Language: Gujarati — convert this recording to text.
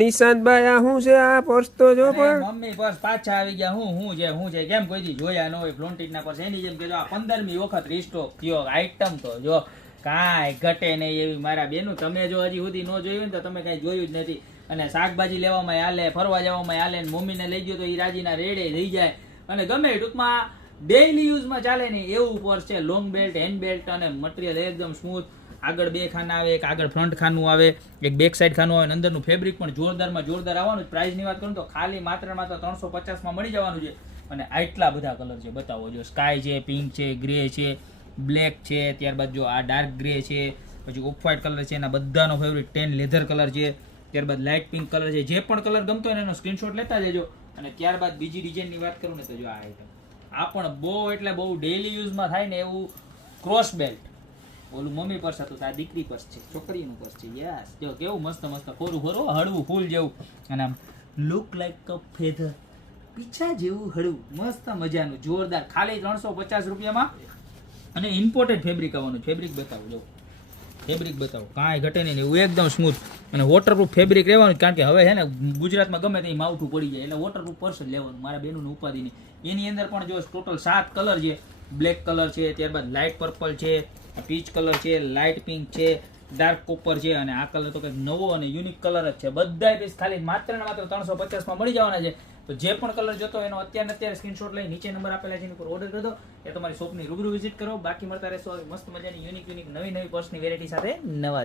નિશાંતભાઈ આ શું છે આ પર્સ તો જો પણ મમ્મી પર્સ પાછા આવી ગયા. હું છે કેમ કોઈ દી જોયા ન હોય ફ્લોન્ટીટ ના પર્સ. એની જેમ કે જો આ 15મી વખત રીસ્ટોક થયો આઈટમ. તો જો કાંઈ ઘટે નહીં એવી મારા બેનું. તમે જો હજી સુધી ન જોયું ને તો તમે કાંઈ જોયું જ નથી. અને શાકભાજી લેવામાં હાલે, ફરવા જવામાં હાલે, મમ્મીને લઈ ગયો તો એ રાજીના રેડે થઈ જાય. અને ગમે ટૂંકમાં ડેઈલી યુઝમાં ચાલે નહીં એવું પર્સ છે. લોંગ બેલ્ટ, હેન્ડ બેલ્ટ અને મટીરિયલ એકદમ સ્મૂથ. આગળ 2 ખાના આવે, એક આગળ ફ્રન્ટ ખાનું આવે, એક બેક સાઈડ ખાનું આવે. અંદરનું ફેબ્રિક પણ જોરદારમાં જોરદાર આવવાનું. પ્રાઇસની વાત કરું તો ખાલી માત્ર 350માં મળી જવાનું છે. અને આટલા બધા કલર છે બતાવો. જો સ્કાય છે, પિંક છે, ગ્રે છે, બ્લેક છે, ત્યારબાદ જો આ ડાર્ક ગ્રે છે, પછી ઓફ વ્હાઇટ કલર છે, એના બધાનો ફેવરિટ ટેન લેધર કલર છે, ત્યારબાદ લાઇટ પિંક કલર છે. જે પણ કલર ગમતો હોય એનો સ્ક્રીનશોટ લેતા જજો. અને ત્યારબાદ બીજી ડિઝાઇનની વાત કરું ને તો જો આ આઈટમ આ પણ બહુ એટલે બહુ ડેઈલી યુઝમાં થાય ને એવું ક્રોસ બેલ્ટ. ઓલું મમ્મી પર્સ હતું તો આ દીકરી પર્સ છે, છોકરીનું પર્સ છે. યસ જો કેવું મસ્ત મસ્ત કોરું કોરું હળવું ફૂલ જેવું. અને આમ લુક લાઈક અ ફેધર, પીછા જેવું હળવું મસ્ત મજાનું જોરદાર. ખાલી 350 રૂપિયામાં. અને ઇમ્પોર્ટેડ ફેબ્રિક આવવાનું. ફેબ્રિક બતાવું જો, ફેબ્રિક બતાવો કાંઈ ઘટે નહીં એવું એકદમ સ્મૂથ. અને વોટરપ્રૂફ ફેબ્રિક રહેવાનું. કારણ કે હવે છે ને ગુજરાતમાં ગમે તે માવઠું પડી જાય એટલે વોટરપ્રૂફ પર્સ જ લેવાનું. મારા બેનું ઉપાધિ નહીં. એની અંદર પણ જો ટોટલ 7 કલર છે. બ્લેક કલર છે, ત્યારબાદ લાઇટ પર્પલ છે, પીચ કલર છે, લાઇટ પિંક છે, ડાર્ક કોપર છે. અને આ કલર તો કંઈક નવો અને યુનિક કલર જ છે. બધા પીસ ખાલી માત્ર ને માત્ર 350માં મળી જવાના છે. તો જે પણ કલર જોતો એનો અત્યારે સ્ક્રીનશોટ લઈ નીચે નંબર આપેલા છે એની ઉપર ઓર્ડર કરી દો. એ તમારી શોપની રૂબરૂ વિઝિટ કરો. બાકી મળતા રહેશો મસ્ત મજાની યુનિક નવી પર્સની વેરાયટી સાથે નવા